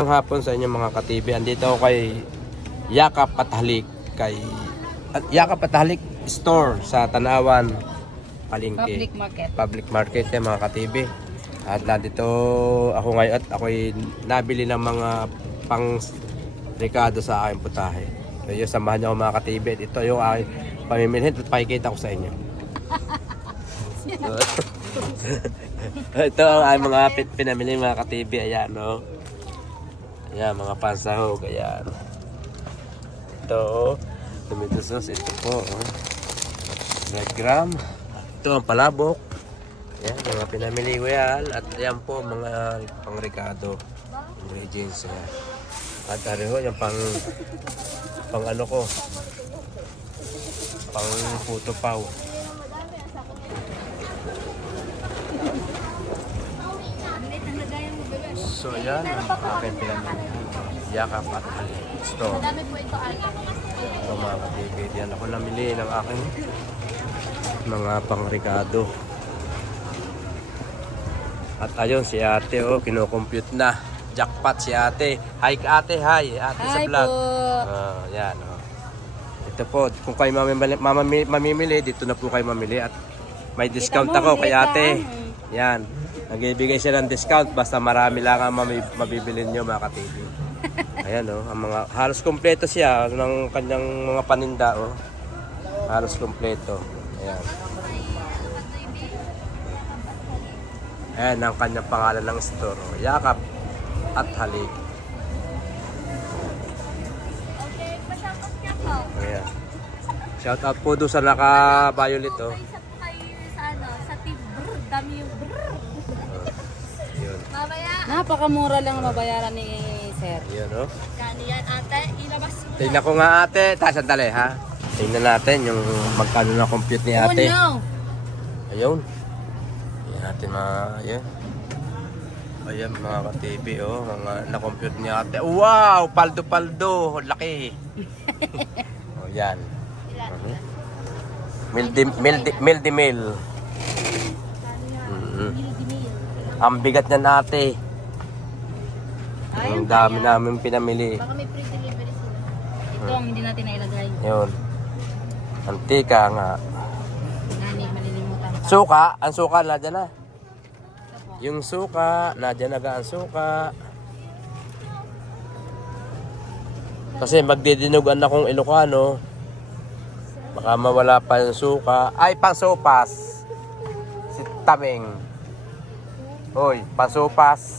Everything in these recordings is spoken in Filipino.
Ang hapon sa inyo mga ka-TV. Andito ako kay Yakap at Halik. Yakap at Halik store sa Tanawan, Palengke. Public market yan mga ka-TV. At nandito ako ngayon at ako'y nabili ng mga pang rekado sa aking putahe. So yun, samahan niyo ako mga ka-TV. Ito yung aking pamimilhin at pakikita ko sa inyo. Ito ang aking mga pinamili mga ka-TV. Ayan, no? Ayan, mga pansahog. Ayan. Ito, tomato sauce. Ito po, Red gram. Ito ang palabok. Ayan, mga pinamili ko yan. At ayan po, mga pang-rekado. Ingredients. Ayan. At ariho, yung pang ano ko. Pang puto pao. So yan, ang aking pinamili. Yakap at Halik store. So mga ka-TV, yan ako namili ng aking mga pang-rekado. At ayun, si ate, kinocompute na. Jackpot si ate. Hi ate, hi. Ate sa vlog. Yan, Ito po, kung kayo mamimili, dito na po kayo mamili. At may discount ako kay ate. Yan. Nagbibigay siya ng discount basta marami lang ang mabibili nyo mga ka-TV. Ayan ang mga, halos kompleto siya ng kanyang mga paninda Halos kompleto. Ayan. Ayan ang kanyang pangalan ng store. Yakap at Halik. Ayan. Shout out po doon sa naka-violet Sa Tibr, dami yung brr. Napakamura lang mabayaran ni Sir. Yun, Kani yan ate, ilabas mo. Tingnan ko nga ate. Sandali ha. Tingnan natin yung magkano na compute ni ate. Oh no! Ayun. Ayan natin ayan. Ayan mga ka-TV mga na-compute ni ate. Wow! Paldo-paldo. Laki. Yan. Mil. Ang bigat niyan ate. Ang dami namin pinamili. Baka may free delivery sila. Ito ang hindi natin nailagay. Yun. Antika nga. Nani, malilimutan pa. Suka. Ang suka nadyan na. Yung suka. Nadyan na ang suka. Kasi magdidinugan akong Ilocano. Baka mawala pa yung suka. Ay, pansopas. Si Taming. Hoy, pansopas.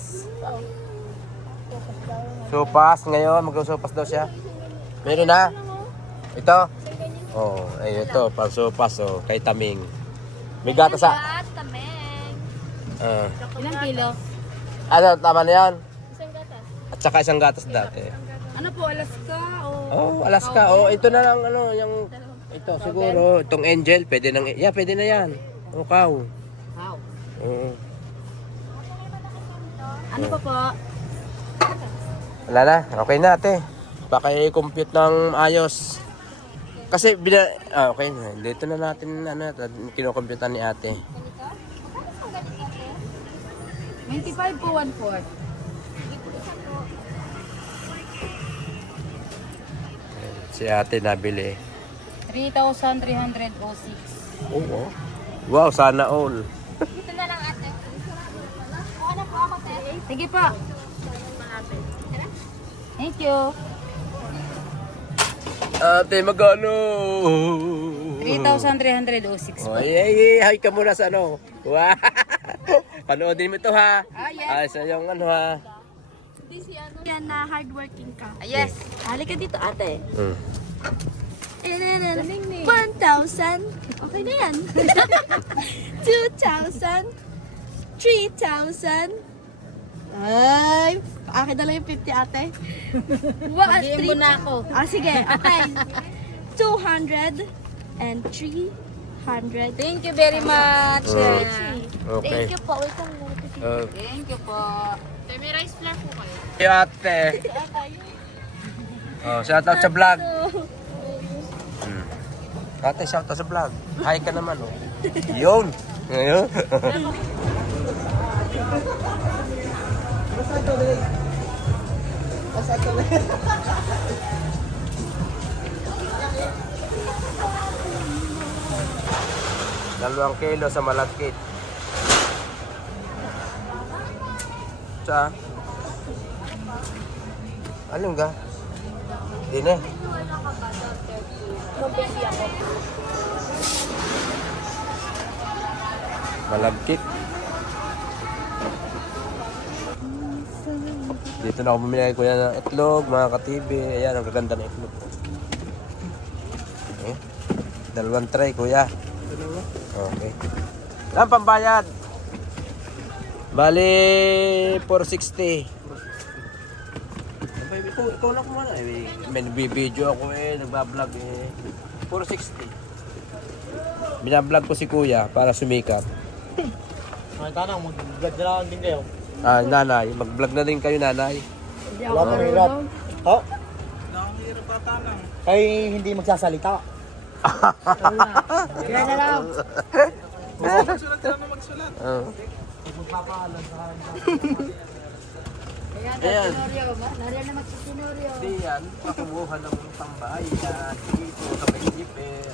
Sopas ngayon, magsopas daw siya. Meron na? Ito? Ay ito, pansopas kay Taming. May gatas Ilang kilo? Ano, tama na yan? Isang gatas. At saka isang gatas dati. Ano po, Alaska o? Alaska. Ito na lang yung ito siguro, itong Angel, pwede na yan. Kaw. Wow. Ano pa po? Wala na, okay na ate. Baka i-compute ng ayos. Kasi okay na. Dito na natin kinocompute ni ate. 25 po, 1/4. Si ate nabili. 3,306. Oo. Wow, sana all. Dito na lang ate. Kuha na po ako te. Sige po. Thank you. Ate, magkano? 3,306 po. Hi ka muna sa Wow. Panoodin mo ito ha. Yes. Sa yung ha. Yan na hardworking ka. Yes. Halika dito ate. 1,000. Okay na yan. 2,000. 3,000. Ay, akin na lang yung 50 ate. Hagiin mo na ako. Sige, okay. 200 and 300. Thank you very much. Okay. Thank you po. Wait lang. Thank you po. May rice flour po kayo. Hey, ate. Shout out sa vlog. Ate, shout out sa vlog. Hi ka naman Yun. Ngayon. Dalawang kilo sa malagkit. Sa? Anong ga? Dine. Malagkit. Dito na ako bumili kay kuya ng itlog, mga katibi. Ayan, ang gaganda na itlog. Okay. Dalawang tray, kuya. Okay. Ang pambayad. Bali, 460. Ikaw lang kumana. May nabibideo ako nagbablog 460. Binablog ko si kuya para sumikat. Ay, tanong, mag-vlog din kayo. Nanay, mag-vlog na din kayo, nanay. Wala kang hirap. Oh? Ay, hindi magsasalita. Kaya na lang. Ayan. Nariyan na magsisinuryo. Hindi yan, pakumuha ng pambayan. Dito sa may zipper.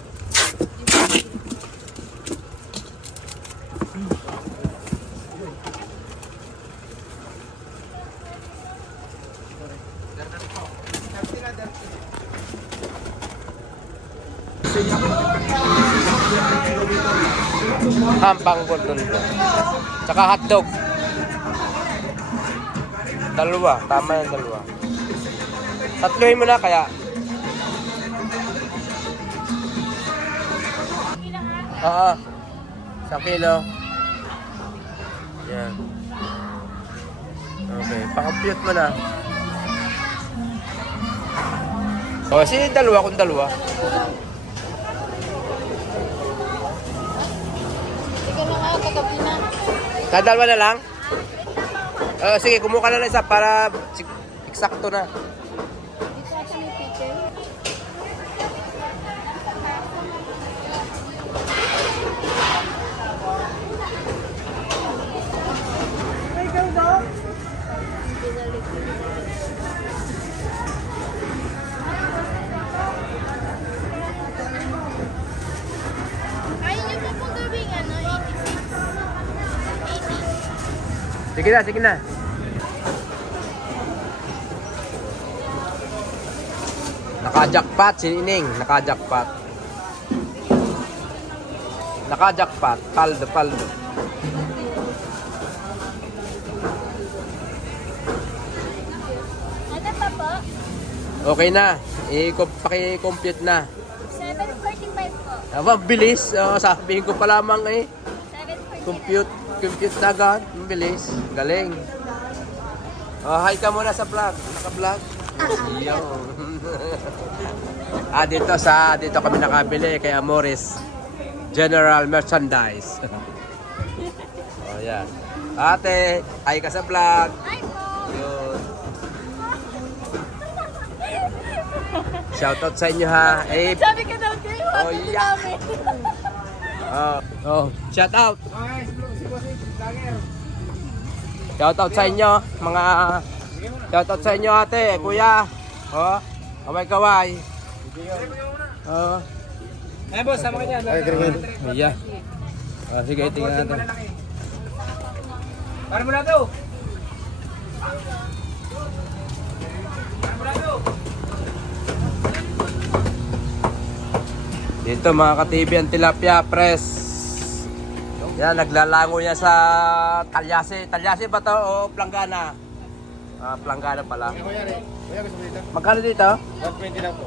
Hampang gordon ko. Tsaka hotdog. Dalawa, tama yung dalawa. Tatluhin mo na kaya. Oo. 1 kilo. Yan. Okay, pa-compute mo na. O, sige dalawa kung dalawa. Ikaw na nga, kagabi na. Dalawa na lang? Sige, kumuha ka na lang isa para eksakto na. Dito ata may picture. Ayaw niyo po pong gawing 86. Sige na, sige na. Naka-jackpot si Ining, naka-jackpot. Naka-jackpot, paldo, paldo. Ano pa po? Okay na, paki-compute na. 745 po. Aba, bilis. Sabihin ko pa lamang 745. compute na agad. Bilis. Galing. Hi ka muna sa vlog. Naka-vlog. Yo. Dito kami nakabili kay Amores General Merchandise. Yan. Ate, hi ka sa vlog. Hi po. Yun. Shoutout sa inyo ha. Sabi ka daw kayo. Oh, yeah. Shout out. Shout out sa inyo, mga shout out sa inyo ate, kuya. Kaway-kaway. Ay, boss, sama ka dyan. Yeah. Sige, tingnan natin. Para mo na to. Dito mga ka-TV ang tilapia press. Yan, naglalango yan sa Talyase. Talyase ba to o Planggana? Planggana pala. Kuya, gusto mo dito? Magkano dito? 120 lang po.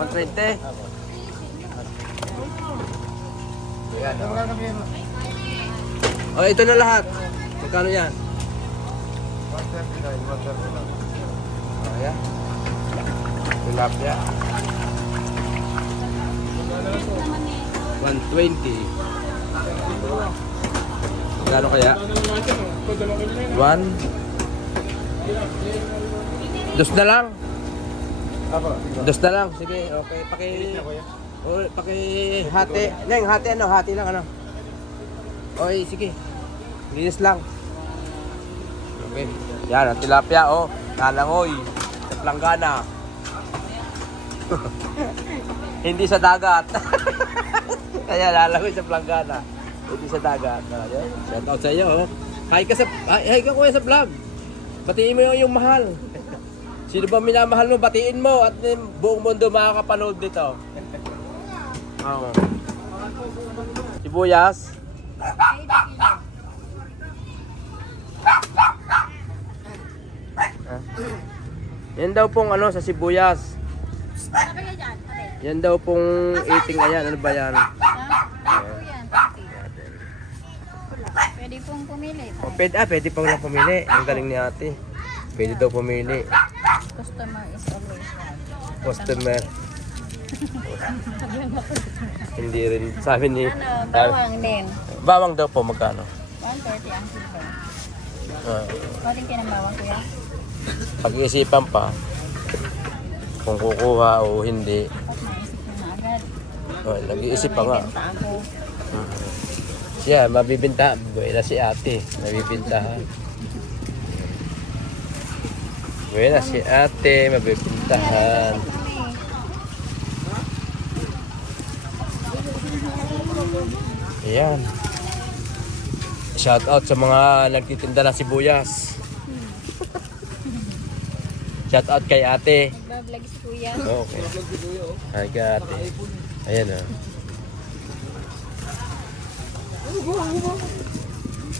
120? Ayan, Ano ka kami? ito na lahat. Magkano yan? 139. Ayan. Tilapia. 120. Magkano kaya? 1. Dos na lang. Dos na lang. Sige, okay. Hati. Neng, hati ano? Hati lang ano? Okay, sige. Linis lang. Okay. Yan, ang tilapia, nalangoy. planggana. Hindi sa dagat. Kaya lalagoy sa planggana. Hindi sa dagat. Ayan. Shout out sa iyo. Oh. Hi ka kuya sa vlog. Batiin mo yung mahal. Sino ba minamahal mo? Batiin mo at buong mundo makakapanood dito. Oo. Sibuyas. Yan daw pong ano sa sibuyas. Yan daw pong eating ayan. Ano ba yan? Pwede pong pumili. Oh, pwede pa lang pumili. Ang galing ni ate. Pwede daw pumili. Customer is always right. Customer. Hindi rin. Sabi ni... Ano, bawang din. Bawang daw po magkano? 130 ang kilo. Ah, Pwedeng kinambawang kuya? pag-iisipan pa kung kukuha o hindi. At naisip ko na agad. Oh, nag-iisip pa nga. Benta ako. Siya, mabibinta. Buena si ate. Mabibintahan. Buena si ate. Mabibintahan. Ayan. Shout out sa mga nagtitinda ng sibuyas. Shout out kay ate. Nagbablog si kuya. Okay. Hi kay ate. Ayan o.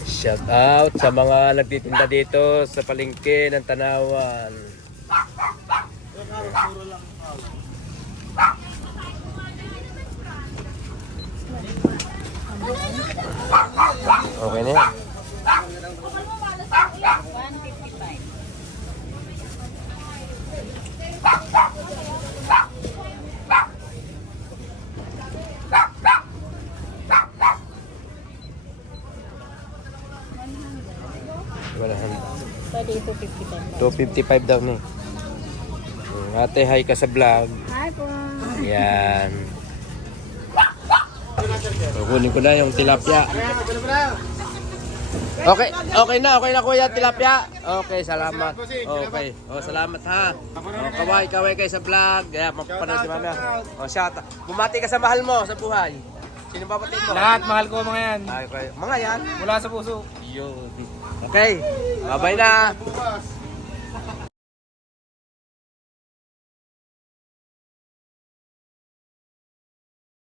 Shout out sa mga nagtitinda dito sa palengke ng Tanawan. Okay na yan. 155. Wala handa. Pwede 255. 255 daw ni. Ate, hi ka sa vlog. Hi po. Yan. Kukunin ko na yung tilapia. Okay na kuya, tilapia. Okay, salamat. Okay. Oh, salamat ha. Oh, kaway kayo sa vlog. Kaya mapapanood si mama. Oh, shout. Bumati ka sa mahal mo sa buhay. Sino ba batiin mo? Lahat, mahal ko mga yan. Okay. Mga yan. Mula sa puso. Yun. Okay. Bye-bye na.